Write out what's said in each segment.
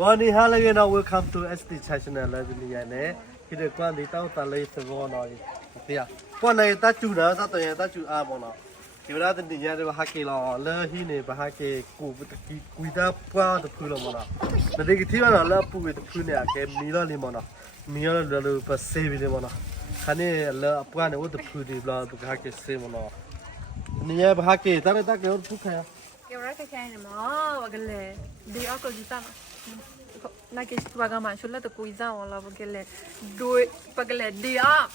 วันนี้ฮะเลยนะ welcome to ST Channel เลยนี่ไงเนี่ยคิดว่าก่อนที่ต้องตะเลยสวอนอยเดียก่อนในตาจูนะซะตัวอย่างตาจูอาบ่เนาะเดี๋ยวเราจะนี่เนี่ยว่าฮักเกลอเลยที่นี่ว่าฮักเกกูกูดาปว่าตะพูลบ่เนาะแต่เด็กที่ว่าแล้วปูตะพูเนี่ยแกมีแล้วนี่บ่เนาะมีแล้วเลยไปเซฟเลยบ่เนาะคันนี้แล้วปว่าเนี่ยว่าตะพูดีบลาตะฮักเกเซบ่เนาะนี่ว่าฮักเกตาตะเกอพูแค่Eu acho que é animal, aquele de óculos de tana. Naquele que vai gamar, chula de coisa, olha, aquele do, aquele de a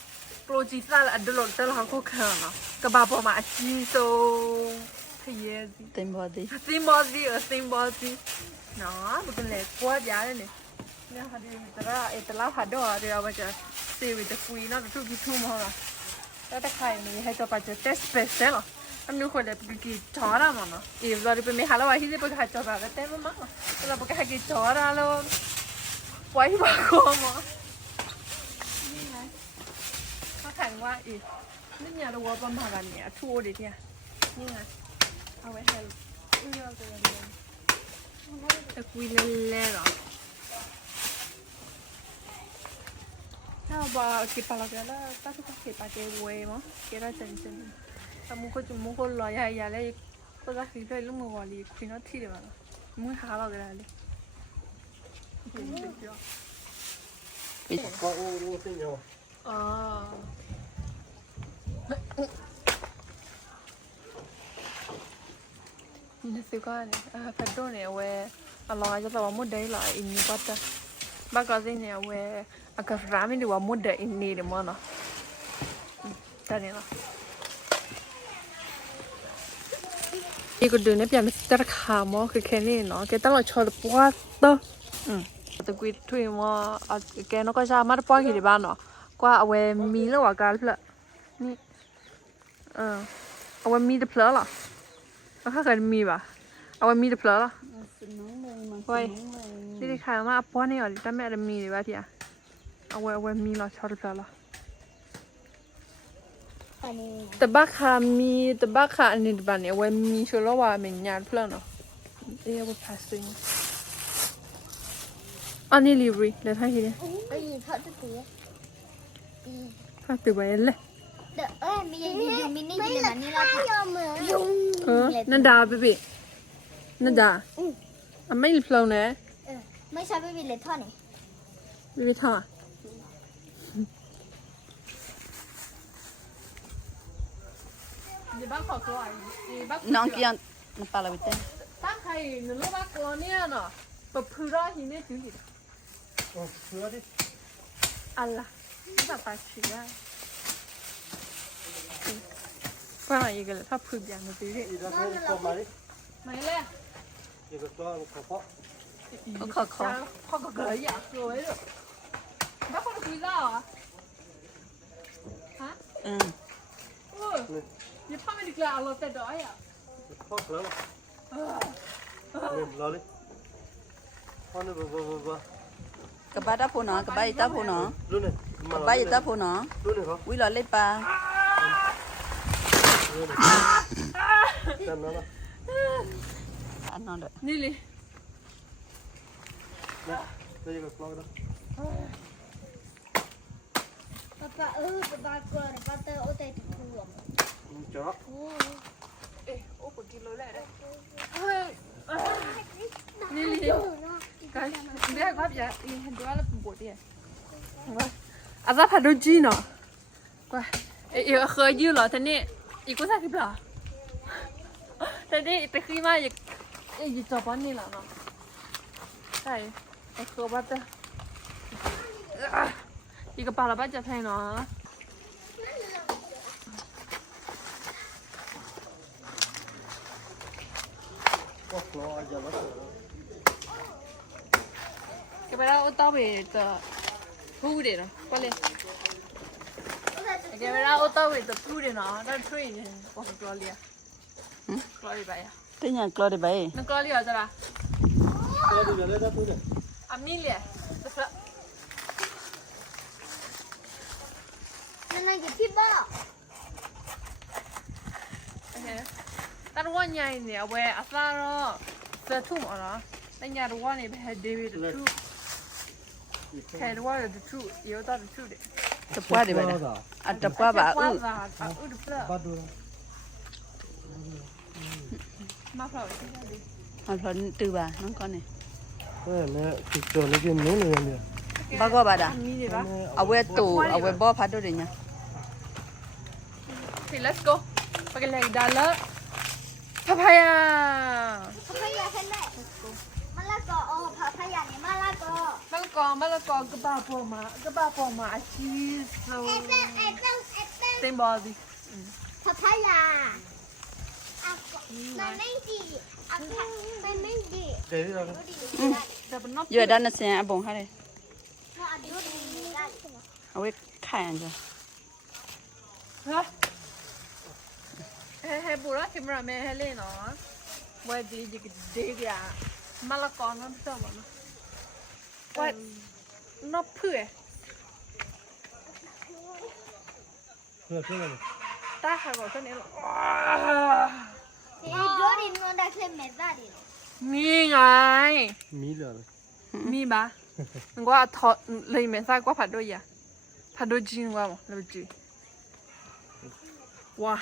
projeta a do local lá com cana. Que babo mais so, yes. Tem body. Tem body. Não, aquele quad já né. Né, hadi lá hado, hadi apa je, see with the queen, na tu gitu mah. Tapi kai ni, hai tu pakai test special. อันนี้คนเลยไปกินจอร์มันเนาะอีเราไปมีหาแล้วว่าที่จะไปหาจอร์ก็เต็มมากเราไปหากินจอร์แล้วไว้บ้านก็มั้งนี่ไงเขาแข่งว่าอีนี่เนี่ยเราว่าประมาณกันเนี่ยทั่วดิเนี่ยนี่ไงเอาไว้ให้เลือกตัวเองแต่คุยเล่นๆหรอถ้าบอกกินปลาแล้วถ้าทุกคนกินปลาเจววยมั้งกินได้จริงๆแต่มุขลอยใหญ่ๆเลยก็จะคิดด้วยลูกมือวอลลีคุยน้อที่เดียวกันมุขหาเราก็ได้เลยก็โอ้โหสิเนาะอ๋อนี่สิก็เนี่ยพัดโดเนี่ยเวอร่อยจะแต่ว่ามุดได้หลายอินนี่ปัตตาบ้านก็สิเนี่ยเวอากาศร้อนไม่ดีว่ามุดได้อินนี่เดี๋ยวมั้งเนาะแต่เนี่ยเนาะอีกดูเนี่ยเปลี่ยนเป็นตะขามอคือแค่นี้เนาะแกต้องเราชอบปวดตัวตะกุยถุยมอแกนก็จะมาปวดกี่บ้านเนาะก็เอาไว้มีแล้วว่ากันเพลนี่เอาไว้มีเดเพลล่ะแล้วถ้าเกิดมีป่ะเอาไว้มีเดเพลล่ะเว้ยนี่ได้ขายมาปวดนี่อ่ะแต่แม่จะมีหรือว่าที่เอาไว้มีเราชอบเดเพลล่ะแต่บ้าค่ะมีแต่บ้าค่ะอันนี้บ้านเนี่ยเว้ยมีชัวร์ว่าเป็นงานเพลินเนาะว่า passing อันนี้ livery เดี๋ยวให้ทีนี้ทอดตัวถ้าตื่นไปเลยมีอยู่มินิอยู่ในนี้แล้วค่ะนั่นดาเบบี้นั่นดาไม่ลิเพลนะไม่ใช่ไม่มีเลยทอดนี่เบบี้ท่อน้องเกียนน้ำปลาละวิเต้ตั้งใครหนูรู้ว่าตัวเนี่ยเนาะแบบพื้นร้อยหินเนี่ยถึงกี่โอ้เชื่อดิอะไรแบบปลาเชื้อว่าอีกเลยถ้าพื้นอย่างนี้ดิอีกแล้วก็มาดิไม่เลยอีกแล้วก็ขอพ่อก็เกยอยากเลยแล้วคนคุยได้เหรอฮะ你怕没得个阿老在这呀？พ่อแล้วรอเลยพ่อเนี่ยบ่กระบะตาพูนอกระบะอีตาพูนอรู้เนี่ยกระบะอีตาพูนอรู้เนี่ยเขาวิลอเลยปลาจำแล้วนะอันนั้นเด้อนี่เลยนะเดี๋ยวจะกลองนะป้าป้าก่อนป้าเตอโอเตติคูอ่ะจ๊อกโอ้ปกิโลแหละนี่เลยกันเดี๋ยวก็อย่าเห็นตัวแล้วปวดดิอาจารย์พัดดูจีเนาะก็เคยยืดเหรอท่านนี่อีกก็ใช่คลิปเหรอท่านนี่แต่คือมาอีกจอบวันนี้เหรอเนาะใช่ไอ้เคยบัดเตออีกกระเป๋าละบัดจะแพงเนาะque para o tabe to pude no quale que para o tabe to pude no da train o gloria gloria baya เป็นยังกลอดได้ไปno gloria jara gloria le da pude Amelia นั่นคือพี่บ้าแต่ว่าใหญ่เนี่ยเว้ยอาซาโร่เสือทุ่มอ๋อ但伢的话呢，还 David the truth， 开的话的 truth， 有到的 truth 的。 တပွားတယ်ပဲအတပွားပါဥ 的不知道。 ဘာတို့ 马跑现在的。 ဟောဖလတူပါနော်ကောနေ အဲ့နဲ့ဒီကျော်လေးကနင်းနေရတယ် ဘာကောပါတာ 米的吧。 အဝဲတူအဝဲဘောဖတ်တော့တယ်ညာ Okay, let's go. Pakai lagi dalam. Papaya. พะยาเฮ็ดแหละมะละกอพะยานี่มะละกอ Malako kebab poma cheese. So. เต็มบอดี้ พะยามันไม่ดีมันไม่ดี เดี๋ยวเรา แต่เป็นนอก ရွယ်ဒါနဲ့ဆင်အပုံဟာတယ် เพราะอันนี้ดีได้ အဝဲခိုင်ကြ ฮะเฮ้บุระคิมราเมเฮเลเนาะว่าดีจิกดีกว่ามาละกอนั่นเท่ามั้งว่านอกเพื่อ เพื่อน ตาขาก่อนเท่านี้หรอ นี่ดูดินมันได้แค่เม็ดได้ดิ นี่ไง มีเหลือ มีบ้างั้นก็ทอดเลยเมซ่าก็ผัดด้วยยาผัดด้วยจีนว่ามั้งเลยจีว้า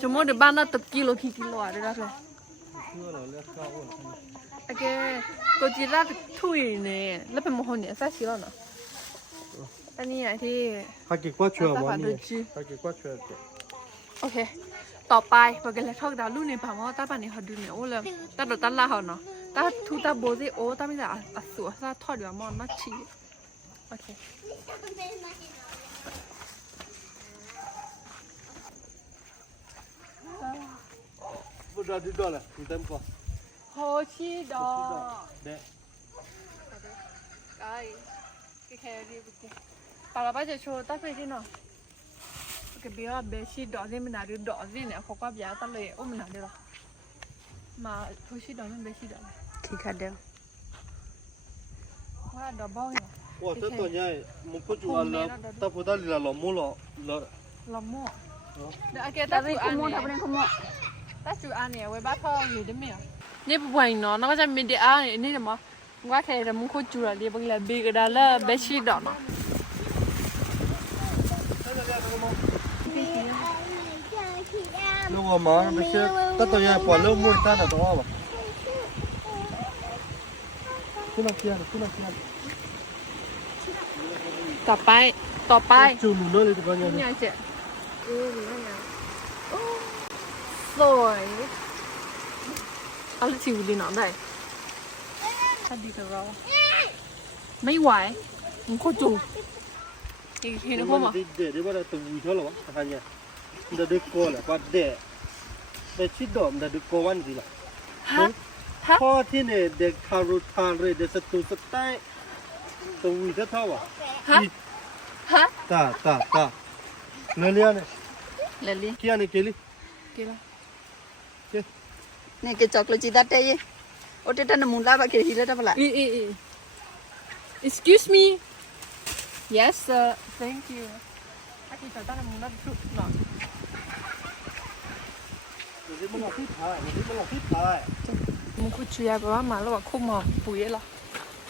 จมูกเดี๋ยวบ้านน่าตะกิโลกี่กิโลอะเดี๋ยวได้เลย เพื่อเราเลือกข้าวอ้วน โอเคก็จีราถุยเนี่ยแล้วเป็นโมโหเนี่ยใส่ชีแล้วเนาะอันนี้ไอ้ที่ ฮักกี้กว่าชัวร์บ่นี่ฮักกี้กว่าชัวร์ โอเคต่อไปพอกันแล้วทอกดาวลูกในป่าว่าตาป่านนี้เขาดูเนี่ยโอ้เลยตาโดดตาลาเขาเนาะตาทูตาโบซิโอ้ตาไม่ได้อ่ะสัวซาทอดอยู่มอนมาชีโอเค บุดาดิดอละมีเต็มกว่า โฮชิดอ เด้ ไก่แค่ดีบุกป่าเราไปจะโชว์ตาไปที่เนาะโอเคเบียร์เบชิดอที่มันน่าดูดอที่เนี่ยเขาก็เบียร์ตาเลยโอ้มันน่าดูหรอมาโฮชิดอมันเบชิดอ ခိခတ်တယ် ว่าดอบ้องเนาะ ว่าแต่ตัวใหญ่มันก็จัวแล้วตาพุดาลีละหลอมหลอละ ลำมั่วเดี๋ยวโอเค တ ตา ရီ จู ခ อัน မော เนี่ တာပ ย ရင်ခမော ตาจูอันเนี่ยไว้บ้านพ่ออยู่ได้ไหมอ่ะนี่ป่วยเนาะแล้วก็จะมีเดียร์เนี่ยนี่เดี๋ยวมั้งว่าแค่เดี๋ยวมึงคุยจูอะไรบางอย่างบีก็ได้แล้วเบชิดอเนาะ ลูกว่ามาไม่ใช่ตาตัวใหญ่กว่าเริ่มมวยตาหน้าตัวบ่ขึ้นมาเคียร์ขึ้นมาเคียร์ ต่อไป จูนูเลยตัวใหญ่ นี่ไงเจ๊นี่ไงสวยเอาลูกชิวดีหน่อยได้ถ้าดีกับเราไม่ไหวมึงโคจูอีกทีนึงพ่อมา เด็ดว่าตัววิ่งเท่าไหร่วะทางเนี่ยเด็กโก้แหละว่าเด็กชิดดอมเด็กโก้วันดีละ ฮะ พ่อที่เนี่ยเด็กทารุทาเรเด็กสตูสไตตัววิ่งเท่าไหร่ ฮะ ตาเลี้ยเนี่ย လဲလီ เคียร์นี่เกลี่ กี่ละ နေကချောကလက်ချီတတ်တဲ့โอเตตนมุนลาบะเคฮีเลตะปะละ Excuse me Yes sir Thank you ถ้าที่จะตั้งมึงน่าจะชุดหน่อย เดี๋ยวมันหลอกที่ถ่ายมึงคุยช่วยแบบว่ามาแล้วว่าคุ้มหมอปุ๋ยหรอ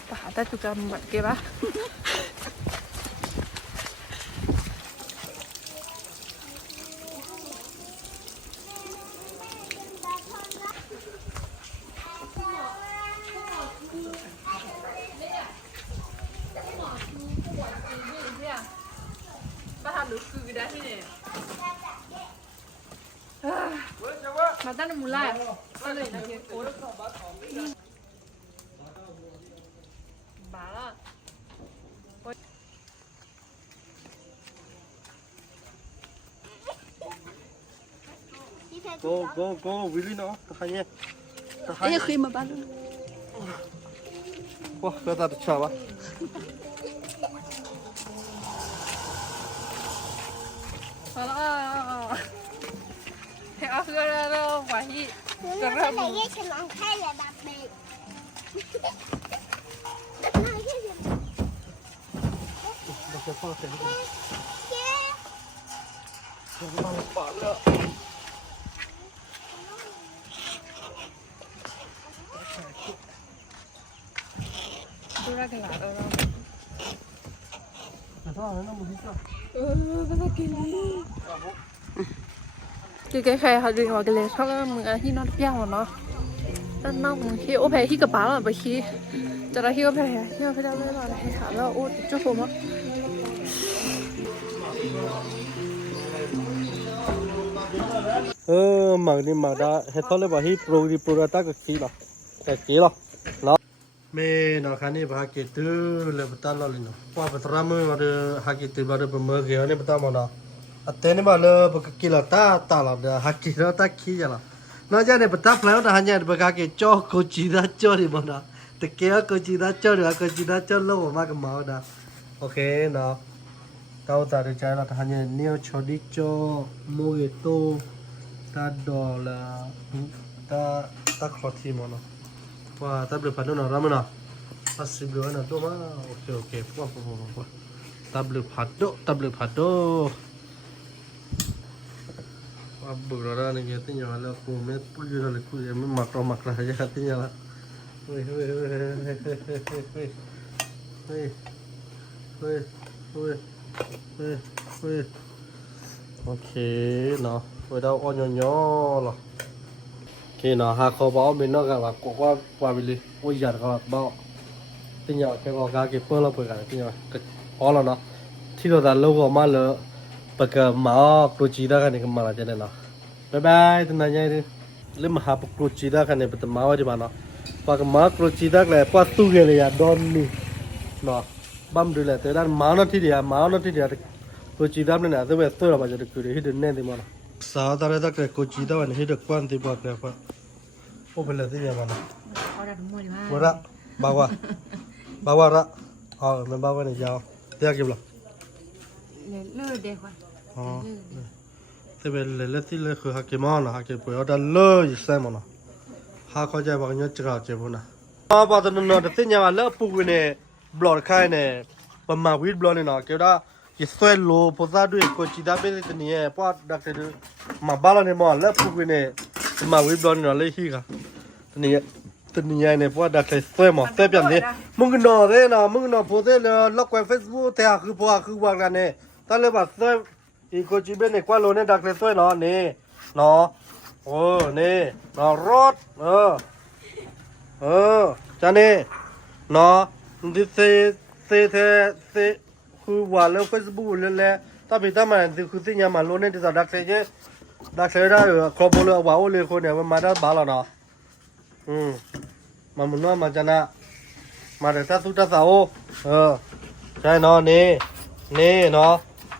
ไปหาแต่ตุกกันแบบเก็บปะมาทำหรือคือได้ที่เนี่ยมาตั้งแต่มูล่าก็เลยนะเนี่ยโอ้บ้าละ go really no ตะไคร้เนี่ยตะไคร้ เอ้ยคีมาบาลู ว้าก็ตัดชาวะ 好了，เอาคือเราไหวจะเริ่ม ไหนเรียกฉันร้องไห้เลยแบบเบก เราจะฟังเสียง เจ๊ มันปากแล้ว ตัวรักกันแล้ว cái khay họ đi ngồi cái lề sau đó mình khi nó piao mà nó nó khi ô phải khi cái báo là bởi khi cho nó khi ô phải đâu đấy là thả ra ô chút phồng á หมักนี่หมักได้เฮ็ดเขาเลยว่าฮีโปรดีโปรตาก็ขี้หรอแต่ขี้หรอเนาะเมเนาะคันนี้บ่ฮักเกตือเลยบ่ตาลอเลยเนาะว่าบ่ตรามมือว่าฮักเกตือบ่ได้บ่มื้อเกยนี่บ่ตามาเนาะอะเตนี่มาเลยบ่กกิลตาตาละฮักเกเนาะตาขี้จละเนาะจาเนี่ยบ่ตาฟลาวตาหันเนี่ยบ่ฮักเกจ่อโคจีดาจ่อดิบ่เนาะแต่เกโคจีดาจ่อเด้อโคจีดาจ่อโลมาก็มาดาโอเคเนาะตาตาเดจาละหันเนี่ยเนียวชอดิจ่อโมเกโตta đò là ta khó thi mà nó và ta được phạt nó nào ra mà nào ta xịt được nó tốt mà ok qua ta được phạt đó và bữa đó ra này cái tiếng nhỏ là cô mới bôi ra là cô mới mặc ra cái tiếng nhỏ là ok nó rồi đâu on nhỏ rồi khi nào hạ khó báo mình nó gặp qua bên ôi giật gặp báo tin nhỏ cái gọi cái bơ là bữa cái tin nhỏ cái ó là nó thì rồi là lâu rồi mà lỡ bậc máu pro chỉ ra cái này mà là thế này nó bye bye tin này nhá đi lấy mà hạ pro chỉ ra cái này bậc máu đi mà nó và cái máu pro chỉ ra cái qua tu cái này đòn đi nó băm được là tới đàn máu nó thì pro chỉ ra này là tôi về tôi là bao giờ được cười hết đến nên thì mà sao ta đã cái cô chỉ đó anh hết được quan thì bật được vậy ô phải là thế nào mà bữa đó bao qua đó mình bao này giàu tiếc kịp rồi lơ đẹp quá thế bây giờ lấy thì lấy khử hạt cái món nào hạt cái bữa đó lơ gì xem mà nó hạt có trái bao nhiêu chả chả bốn à bao giờ nó được thế nào mà lơ phụ này blog khai này bấm mà viết blog này nó kiểu đó cái xoay lô phụ gia đuôi cô chỉ đã biết cái này bao đặc biệt mà bao lần này mà lỡ phụ cái này mà viết blog nó lấy hi cả cái này này bao đặc biệt xoay mà xoay biển đi mông cái nọ thế nào mông nọ phụ thế là log qua Facebook thế à cứ vào cái này ta lấy bảo xoay ý cô chỉ biết này qua lô này đặc biệt xoay nó nè nó nè nó rót cho nên nó đi xeคือว่าแล้ว Facebook แล้วถ้าไปตามมันคือสิญามาโลเนี่ยจะดักเสียได้ครบเลยว่าโอเลยคนเนี่ยมันมาได้บาลแล้วเนาะมันมันว่ามันจะนะมาแต่ถ้าสุดท้ายใช่เนาะนี่เนาะ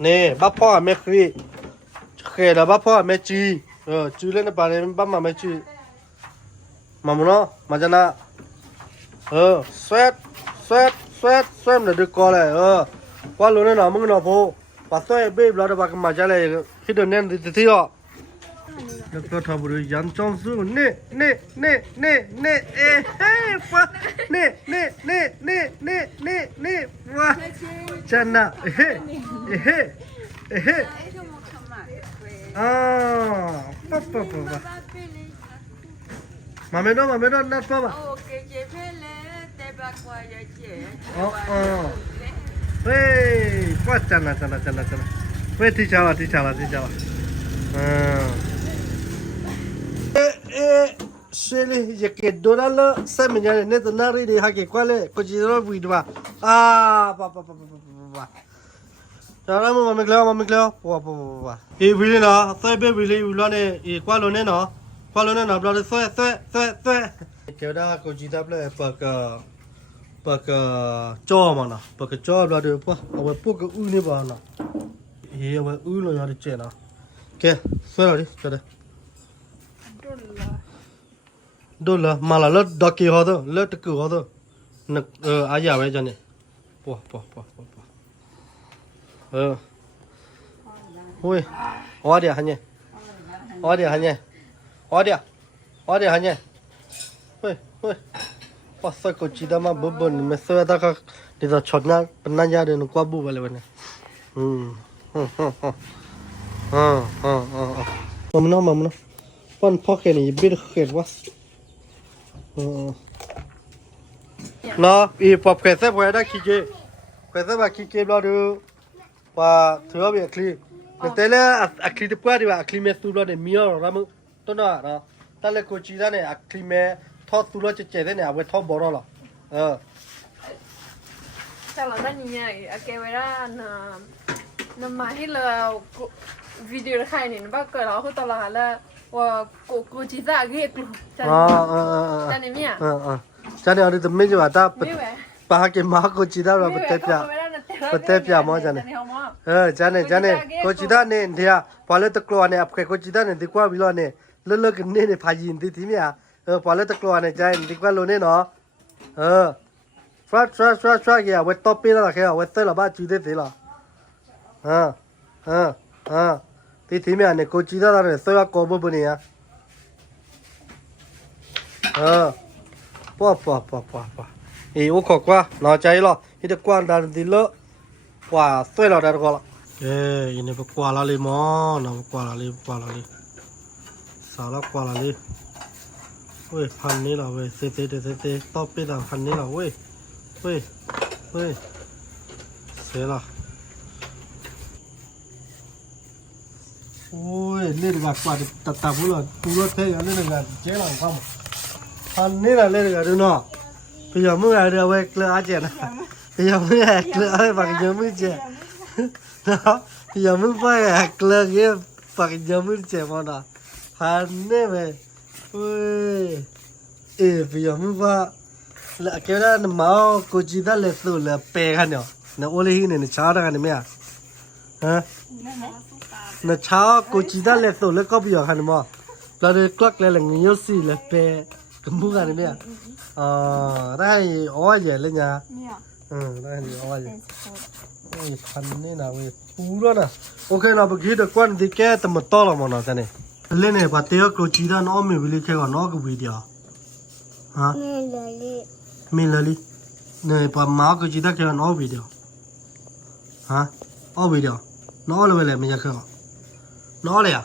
นี่บ้าพ่อแม่ครีเคยแล้วบ้าพ่อแม่จีจีเล่นในป่าเนี่ยบ้ามาแม่จีมันเนาะมันจะนะสวดเลยดึกก่อนเลยqua luôn này nó mưng nó phô bắt xoay bếp là được bạc mà trái này khi đường nên thì thế ạ được tôi thầm được dán trong xứ nè pha nè pha chân nè pa mà mấy đó nát pa mà Hey, quá chana. Hey, đi chào. Seli, ya que doralo, se me llama neto nari de hake cuale, cochidoro vidua. Pa. Ahora mami cleo. Pa. Y vile na, sai be vile ulane, y cualo neno, habla de sue. Que ahora cochida ple bậc cho mà nè bậc cho là được quá ở bên bậc ư này vào nè hier bên ư là nhà đi chơi nè ok xoay rồi đi cho đây đôi là mà là lết đặc kỳ họ thôi lết đặc kỳ họ thôi nực ai già vậy cho này po ôi ở đây hả nhỉ ôi Pasal kau cita mah bebon, mesra tak kau di dalam chotnya pernah jadi nak kuabu balik mana. Mana. Pon pocket ni bir khet was. เนาะอีปอบแขเซบ่ได้ขี้เกแขเซบ่ขี้เกบ่ดูว่าถือว่าเป็นคลีแต่ละอะคลีตะกว่าดิว่าอะคลีเมสูบ่เนี่ยมีอ๋อรามึต้นน่ะเนาะแต่ละโคจิดาเนี่ยอะคลีเมทอสูบ่จะเจ๋เนี่ยเอาไว้ทอบ่รอล่ะแต่ละนั่นนี่อะเกเวลานะมาให้เราวิดีโอถ่ายนี่บ่เกิดเราคือตลอดแล้วว่ากูจิตะเกกลูจันจันนี่เนี่ยจันนี่เอาดิไม่จะว่าตาไม่แหวปาเกมาโคจิดาเราปะเตปะมอจันนี่จันนี่โคจิดาเนี่ยเดียพอเลตะกลัวเนี่ยอับโคจิดาเนี่ยดีกว่าบิโลเนี่ยเลิกๆกันเนี่ยพายินทีเนี่ยพอเลตะกลัวเนี่ยใจดีกว่าโลเนี่ยเนาะฟรัดเกี่ยเวทท็อปปี้แล้วล่ะแค่เวทเตอร์ละบ้าจีเด็ดสิล่ะทีเนี่ยเนี่ยโคจิดาเนี่ยสวยกว่าโบบุเนี่ยป้าอีโอขอกว่าน่าใจล่ะที่จะกวนดันดิเลว่าสวยแล้วได้ก็ล่ะอีนี่กว่าละเลยมั้งนะกว่าละเลยสาระกว่าละเลยเว้ยพันนี้ล่ะเว้ยเซต่อไปดังพันนี้ล่ะเว้ยเสียล่ะโอ้ยเล่นกับกว่าตาบุหรี่ตัวเท่กันเล่นกันเจ๊หลังความพันนี้ล่ะเล่นกันดูเนาะพยายามมึงไอ้เรื่องเว้ยเกลืออาเจนะพยายามมึงไอ้เกลือไอ้ปากยังไม่เจ็บนะพยายามมึงไปไอ้เกลือเงี้ยปากยังไม่เจ็บมั้งนะพันนี้เว้ยเฮ้ยพยายามมึงว่าแล้วแกน่ะมาโคจิดาเลสุเลเปกันเนาะนะโอเลฮีเนี่ยชาดกันเนี่ยฮะนะชาโคจิดาเลสุเลก็ไปอยู่กันมั้งแล้วเด็กคลักเลยหลังนี้ยศสิเลเปกมุกันเนี่ยได้อ้อยเยอะเลยเนี่ยได้อ้อยเยอะไอ้พันนี่นะเว้ยพูดแล้วนะโอเคนะเมื่อกี้เด็กคนที่แกแต่มาต่อละมั้งนะท่านเนี่ยเล่นเนี่ยปะเตี้ยโคจิดาน้องมีวิลลี่แค่ก็น้องก็วิดีโอฮะMilali ne pa ma ko jida ke no video ha o video no le le me ya ke no le ya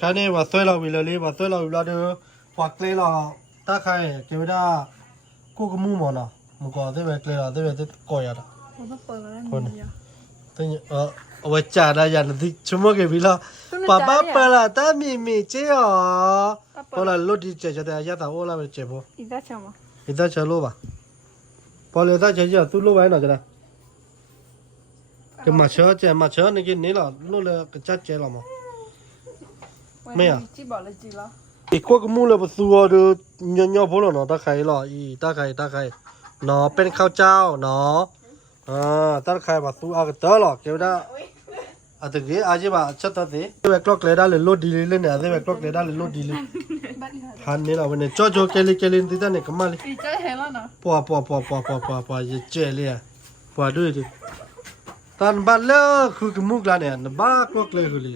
khane wa swai la milali wa swai la la de wa kle la ta khai ke da ko ko mu mo na mo ko de be kle la de be ko ya da ผมต้องเปิดแล้วนี่ tin wa cha da ya ni chumo ke bi la papa pa la ta mi che yo ho la lo di che che da ya da ho la be che bo อีกได้จังมั้ย一大车路吧，跑了大车就都路完了，这马车那个你了，路了个加接了吗？没有。几包了几了？一过个木了不是我都尿跑了呢，打开了，打开，喏，เป็นข้าวเจ้าเนาะ打开吧，都啊个得了，给他。啊，这个阿姐吧，吃到的，这个clock来到了落地了呢，这个clock来到了落地了。หันนี่เราเนี่ยจ่อๆเกลิติดเนี่ยก็มาเลย อีใจเห็นแล้วนะปัวเจเลยปัวด้วยดิตอนบัดแล้วคือกมุกละเนี่ยบ้ากอกเลยคือเลย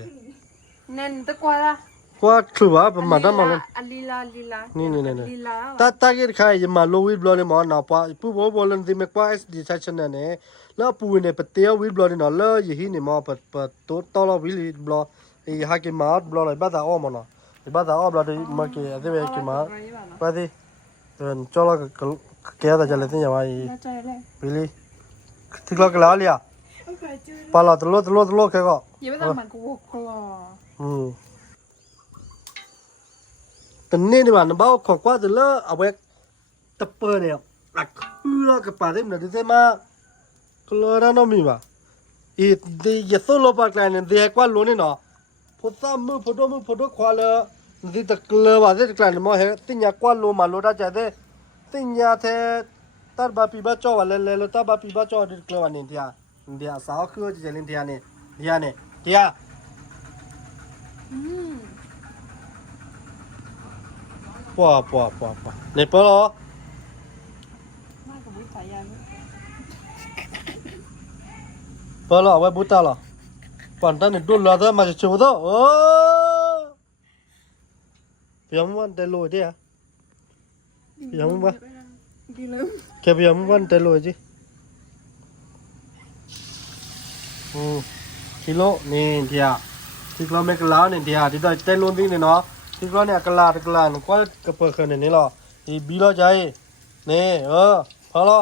นั่นตะกว่าละกว่าคือว่าประมาณนั้นมาเลยลีลานี่ตาเกิดใครจะมาโลวิดบลอเนี่ยมาหนาป้าผู้บอลนี่ไม่กว่า SD ใช้ชนะเนี่ยแล้วปูเนี่ยปะเตียววิดบลอเนี่ยแล้วยี่หินเนี่ยมาปะตัวตลอดวิดบลอไอ้ฮักกิมาบลออะไรบ้าตาอ้อมเนาะบ้าตาอ้อมเราได้มาเกี่ยได้ไปกี่มาไปดิจ้าเราแกแต่จะเล่นยังไงบิลลี่ที่เรากันแล้วเลยอ่ะปลาตลอดแค่ก็ยังไม่ต้องมันกูคลอแต่นี่นี่มันบ้าขอกว่าจะเลิกเอาไว้ตะเปิดเนี่ยหลักเรากับปลาได้เหมือนที่เซมาก็เลยน่ามีป่ะอีดีอย่าสู้ลบปากแรงเนี่ยดีกว่าลุ้นนี่เนาะพอซ้ำมือพอโดนควาเลยที่ตะเกลือว่าที่ตะกลั่นมาเห็นติ่งยากว่าลุ้นมาลุ้นได้ใจได้ติ่งยาเทตัดบาปีบ้าจ่อว่าเลยตัดบาปีบ้าจ่อที่เกลือวันนี้เดียสาวคือจะเล่นเดียปัวเนี่ยเปล่าเปล่าไว้บุตรล่ะปันตาเนี่ยดูแลเธอมาจะชูเธอโอ้พยายามวันเตลุยดิอ่ะพยายามวันแค่พยายามวันเตลุยดิกิโลนี่เดียที่เราไม่กล้าเนี่ยเดียที่เราเตลุยดิ้งเนี่ยเนาะที่เราเนี่ยกล้าก็กระเปิดขึ้นเนี่ยหรออีบีเราใจ นี่พอละ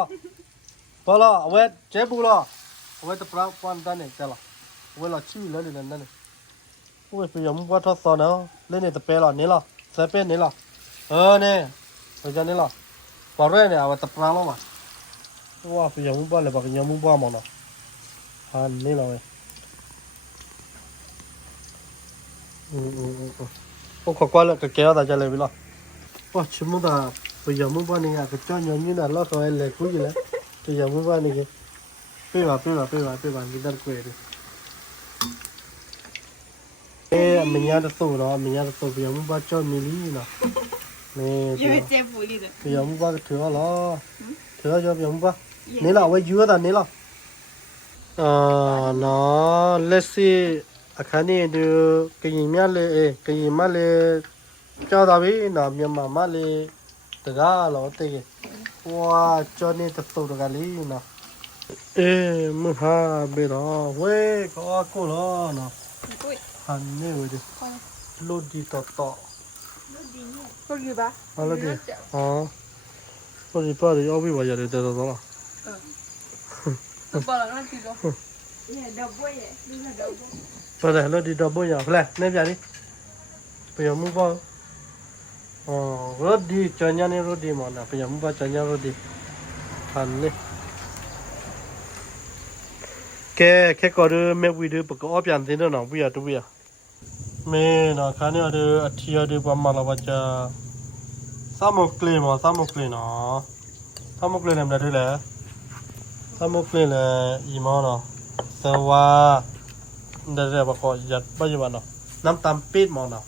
เอาไว้เจ็บบุละเอาไว้ตะปราปอนด้านนี่จ้ะละเอาไว้ละชื่อแล้วนี่นั่นนี่โอ้ยไปยำว่าทอดซอเนาะเล่นนี่ตะเปล่ะนี่ละใส่เป็นนี่ละนี่ไปจันนี่ละปอเร่เนี่ยเอาไว้ตะปราแล้วมาว่าไปยำว่าเลยบอกยำว่ามันเนาะหันนี่ละเว้ยโอ้ขอกว่าแล้วก็แก้วตาจะเลยไปละว่าชิมตาไปยำว่านี่อ่ะก็จ้อนยำนี่น่ะแล้วก็เลยกูอยู่แล้วไปยำว่านี่ก็ไปว่านี่ดันกูเลยมันยาตะสูเนาะมันยาตะสูไปยำว่าจ้อนมิลี่เนาะนี่ 有这不里的。 ไปยำว่าก็ถือว่าล้อถือว่าจะไปยำว่านี่ละไว้ยืดตานี่ละเนาะเลซี่อาคารนี้ดูกินมาเลยกินมาเลยเจ้าดาวิน่ะมีมาเลยตะกาล้อเตะว้าจอนี่ตะสูตะกาลีเนาะมึงหาเบรอเว้ยก็กูล้อเนาะ อุ้ย หันนี่เว้ยดิโลดีต่อ ก็อยู่ปะ อะไรดิอ๋อพอดีป้าดิเอาไปว่าอย่าได้ต่อละ บอลแล้วทีเดียวเนี่ยดับเบิ้ลเนี่ยดูนะดับเบิ้ล ไปเลยโลดีดับเบิ้ลอย่าแล้เนี่ยพี่ดิไปยำมึงบ่รถดีจอนยานี่รถดีมั้งนะไปยำมึงบ่จอนยารถดีหันนี่แค่ก็ดูแม่วิดีโอก็ออกยันตินเนาะวิยาตัววิยาแม่เนาะคันนี้ดูอาทิตย์ดูประมาณละว่าจะสามโมงครึ่งเนาะสามโมงครึ่งเนี่ยมันได้เลยสามโมงครึ่งเลยอีโมเนาะสว่าได้เลยว่าก็ยัดปัจจุบันเนาะน้ำตาลปี๊ดมั้งเนาะ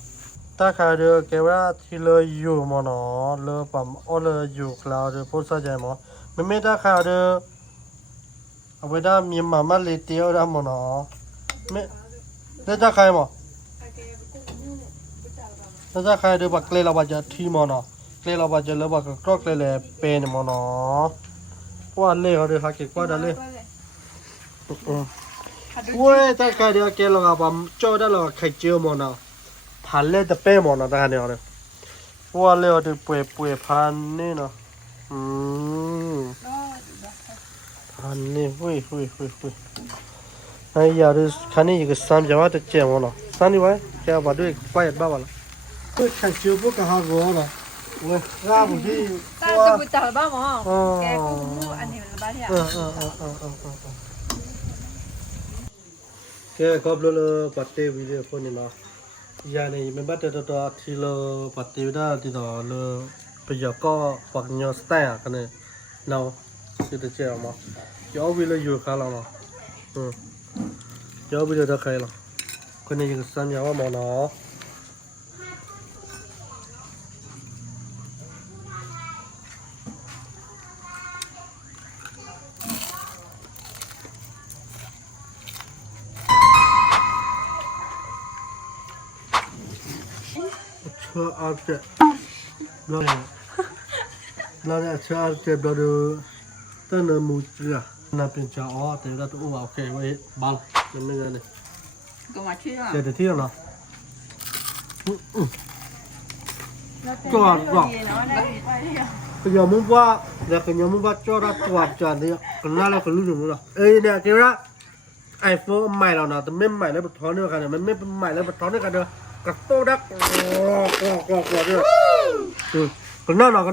ถ้าใครดูแกว่าที่เลยอยู่มั้งเนาะเลยปั๊มเอาเลยอยู่คลาวด์พูดซะใจมั้งไม่ถ้าใครดูเอาไว้ได้มีมาเลเตียวได้มั้งเนาะไม่ได้ถ้าใครมั้งถ้าใครดูบักเลยเราบัจะที่มั้งเนาะเลยเราบัจะเลยบักกรอกเลยเป็นมั้งเนาะว่าเลยเขาดูหาเก็บกว่าได้เลยเว้ยถ้าใครดูแกเราก็ปั๊มโจ้ได้เราไข่เจียวมั้งเนาะพันเลยจะเป้มั้งเนาะแต่เนี่ยเลยว่าเลยเขาดูป่วยพันนี่เนาะพันนี่เฮ้ยไอ้ยาดูคันนี้ก็สามจังหวัดจะเจ๋งมั้งเนาะสามนี่ไว้แกว่าด้วยไปยัดบ้าบ้าละเฮ้ยไข่เจียวพวกกะฮาโร่เนาะเว้ยร่างที่ ตาจะบุตรบ้าหมอแกกูรู้อันนี้มันบ้าที่แกก็บลูปัตเตวิดีโอคนนี้เนาะยานี่มันบัดตัวที่เราปัตเตวิดาที่ต่อเราไปยก็ปักเนื้อสเต็กกันเนี่ยเราจะเจ๋งมั้งยอวิลอยู่ข้างเราเนาะยอวิลจะใครล่ะคนนี้ยังสัญญาว่าหมอเนาะอาร์เจเราเนี่ยเชื่ออาร์เจเราดูตั้งแต่มูจิอ่ะน่าเป็นจ้าอ๋อแต่เราตัวโอเคไว้บอลนั่นนี่กันเลย 干嘛去啊？ เดี๋ยวที่เรา ก่อนหรอ ก็ยอมมุ่งว่าเดี๋ยวก็ยอมมุ่งว่าจอดตัวจานเนี่ยก็น่าเราก็รู้อยู่แล้วเนี่ยเกี่ยวกับไอโฟนใหม่เราเนาะแต่ไม่ใหม่แล้วบัดท้อนเนี่ยกันเนี่ยมันไม่ใหม่แล้วบัดท้อนเนี่ยกันเด้อกระโตดักเนี่ยก็น่าเราแก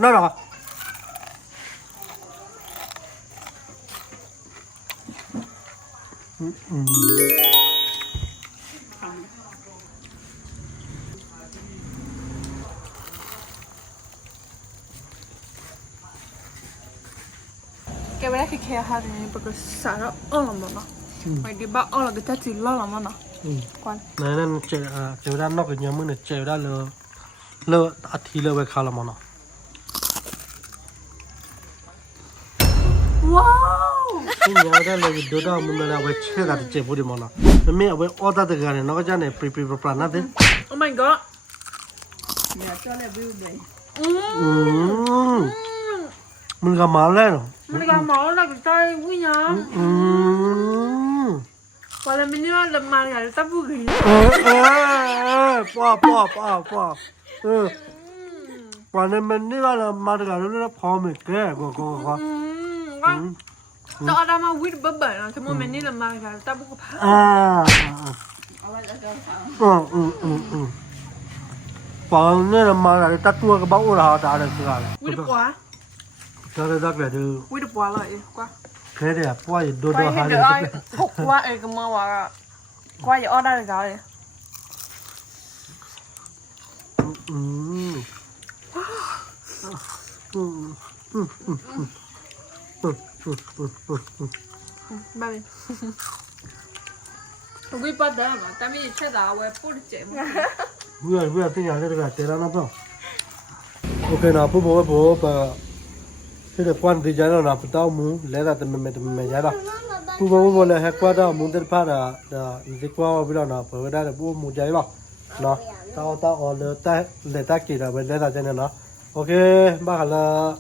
ไม่ได้แค่หาเรื่องปกติสารอ้อมมั้งเนาะไม่ดีบ้าอ้อมก็จะจีล่อมั้งเนาะก่อนนั่นเจ้าด้านนอกก็ยังมึงเนี่ยเจ้าด้านเลอะอาทิตย์เลอะไปข้าวละมั้งเนาะว้าว นี่ยาได้เลยดูด้านมึงเลยเอาไว้เชื่อกันเจ็บปวดมั้งเนาะไม่เอาไว้ออดแต่กันเนี่ยนอกจากเนี่ยปรีปลานั่นเอง Oh my god 你要叫来不用呗？มึงก็มาแล้ว มันก็มาแล้วก็ใจวิ่งยังวันละมินิวันละมาอย่างนี้ตั้งบุกหินป้อ Cuando me niega la margarita, come que, go. ก็จะเอาดามาวิดเบิ่นๆนะชั่วโมงนี้ละมาค่ะตาบุกพา เอาไว้แล้วจะทำ Cuando me margarita, tú que vas a orar a dar eso. วิดปัว Pero da que tú, วิดปัวเลยกว่า que de apoyo, ไปเห็นเดี๋ยวไอ้พกว่าก็มาว่ากว่าอย่าอ้อได้เลยกันเลย บ้าเลยวิปัดได้มาแต่ไม่ใช่ดาวเว้ยพูดเจ็บ Mira, tenía que regalar, te la no. Ok, no, pues, cái được quan thì giá nó tao muốn lấy ra thì mình giá đó. Bố là hết qua đó muốn đến phát là đi qua bây giờ nó bởi đây là bố muốn giấy vào. Nó, tao ở lấy ta chỉ là bên lấy ra cho nên nó. Ok, bác là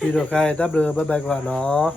video cái đáp lời bye bye các bạn nó.